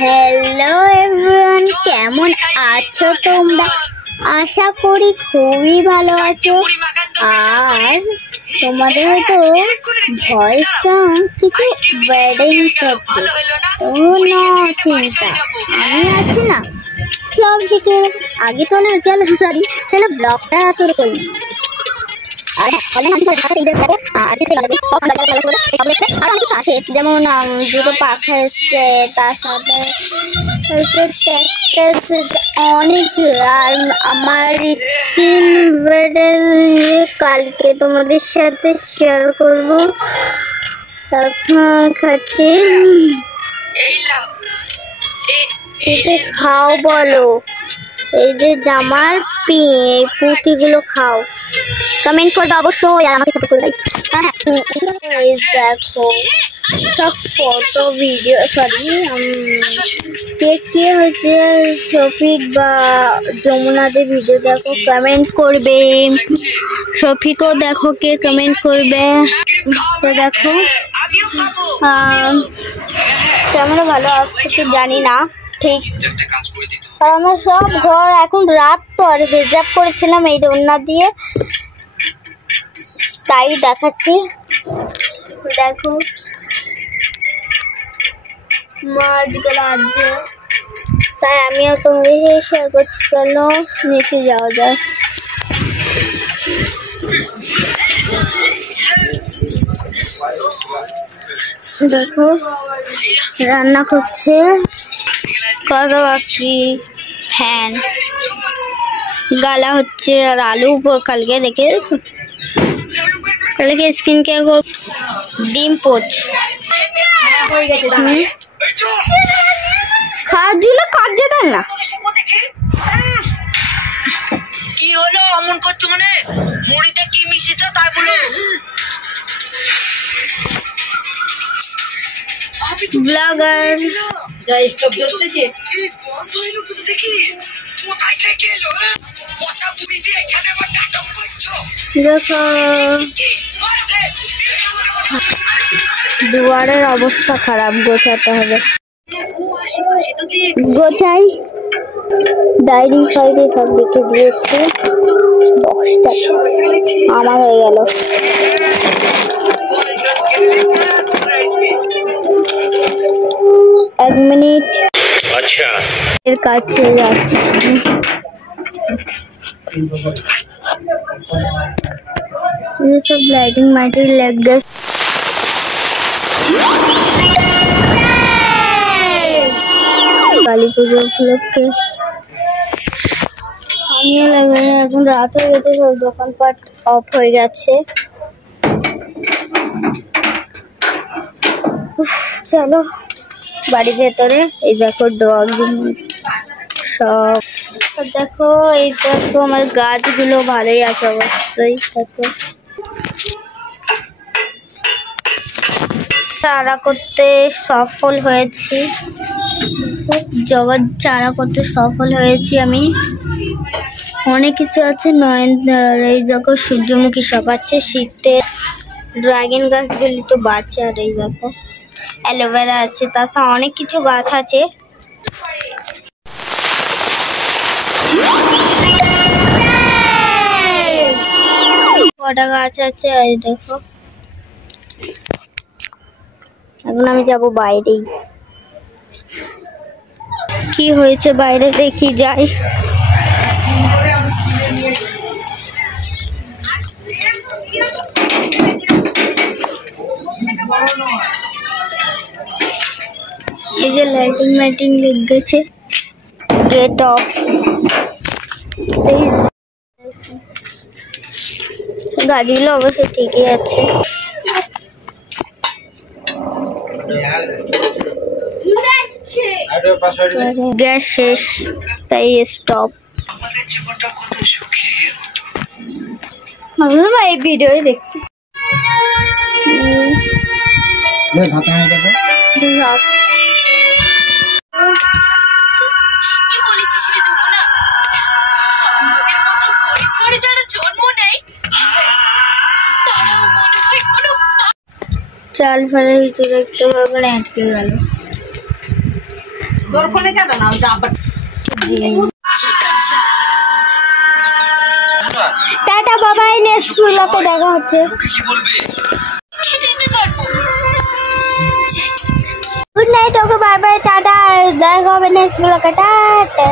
Hello everyone, কেমন আছো তোমরা? আশা করি খুবই ভালো আছো। আর তোমাদের হয়তো ভয়েস কিছু ওয়েডিংস হচ্ছে, কোনো চিন্তা আমি আছি না। সব থেকে আগে চলো ব্লগটা শুরু করি। যেমন দুটো পাখা এসছে, তার সাথে অনেক। আর আমার কালকে তোমাদের সাথে শেয়ার করবো। খাচ্ছি, খাও বলো। এই যে জামার পুঁতিগুলো খাও, কমেন্ট করবে অবশ্যই, আর আমাকে সাপোর্ট করবে। দেখো সব ফটো ভিডিও, কে হচ্ছে শফিক বা যমুনাদের ভিডিও দেখো, কমেন্ট করবে। শফিকও দেখো কে কমেন্ট করবে। তো দেখো ক্যামেরা ভালো আসছে কি জানি না ঠিক। আর আমার সব ঘর এখন রাত তো, আর রিজার্ভ করেছিলাম এই ওড়না দিয়ে, তাই দেখাচ্ছি। দেখো মাছগুলো আছে, তাই আমিও তোমাকে শেয়ার করছি। চলো নিচে যাওয়া যায়। দেখো রান্না করছে, কড়া বাকি ফ্যান গালা হচ্ছে, আর আলু কালকে স্কিন কেয়ার করব। ডিম পোচ খাওয়ার জন্য কাজে দেয় না। কি হলো অমন করছো? মানে মুড়িতে কি মিশিয়েছো তাই বলো। ব্লগার যা স্টপ করতেছে, কি গন্ধ এলো কোথা থেকে? কোথায় থেকে এলো? পচা মুড়ি দিয়ে এখানে আবার নাটক করছো। দেখো দুয়ারের অবস্থা খারাপ, গোছাতে হবে। গোছাই, ডায়েরি ফাইরি সব লিখে দিয়েছে। 10টা আমার হয়ে গেল। এক মিনিট, আচ্ছা এর কাছে যাচ্ছি। সব লাইটিং মাইটিং লেগ গেছে। কালী পুজো উপলক্ষে আমিও লাগাই। এখন রাত হয়ে গেছে, সব দোকানপাট অফ হয়ে গেছে। চলো বাড়ির ভেতরে। এই দেখো ডগ সব, দেখো এই দেখো আমার গাছগুলো ভালোই আছে অবশ্যই। দেখো চারা করতে সফল হয়েছি, জবার চারা করতে সফল হয়েছি আমি। অনেক কিছু আছে, এই দেখো সূর্যমুখী সব আছে। শীতে ড্রাগন গাছগুলি তো বাড়ছে। আর এই দেখো অ্যালোভেরা আছে, তাছাড়া অনেক কিছু গাছ আছে। কটা গাছ আছে এই দেখো। এখন আমি যাব বাইরেই, কি হয়েছে বাইরে দেখি যাই। এই যে লাইটিং মাইটিং লেগে গেছে, গেট অফ। গাছগুলো অবশ্যই ঠিকই আছে। গ্যাস শেষ, তাই স্টপ। এই ভিডিও দেখতে চাল ফেলে নিচে দেখতে পাবে না, আটকে গেল। তোর ফোনে চাঁদা না ওটা আবার টাটা বাবাই, নেক্সট ব্লগে দেখা হচ্ছে। কি বলবে? Good night, okay bye bye, tata, দেখা হবে নেক্সট ব্লগে, টাটা।